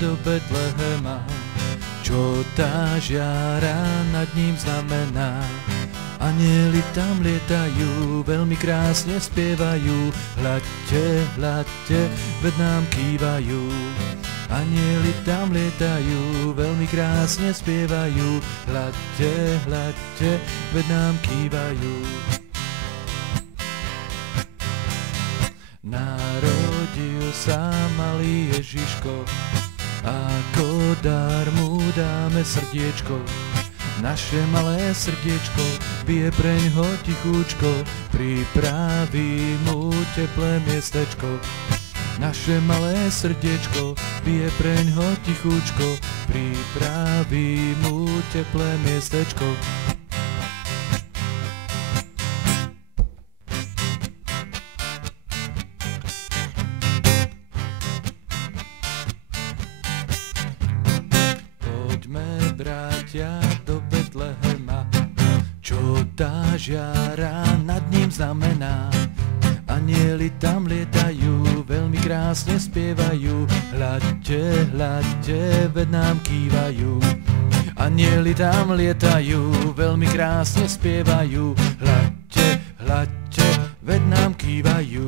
do Betlehema. Čo tá žiara nad ním znamená? Anieli tam lietajú, veľmi krásne spievajú. Hľadte, hľadte, veď nám kývajú. Anieli tam lietajú, veľmi krásne spievajú. Hľadte, hľadte, veď nám kývajú. Narodil sa malý Ježiško, ako dar mu dáme srdiečko. Naše malé srdiečko bije preňho tichúčko, pripraví mu teplé miestečko. Naše malé srdiečko bije preňho tichúčko, pripraví mu teplé miestečko. Poďme, bratia, do Betlehema, čo tá žiara nad ním znamená. Anieli tam lietajú, veľmi krásne spievajú. Hľadte, hľadte, veď nám kývajú. Anieli tam lietajú, veľmi krásne spievajú. Hľadte, hľadte, veď nám kývajú.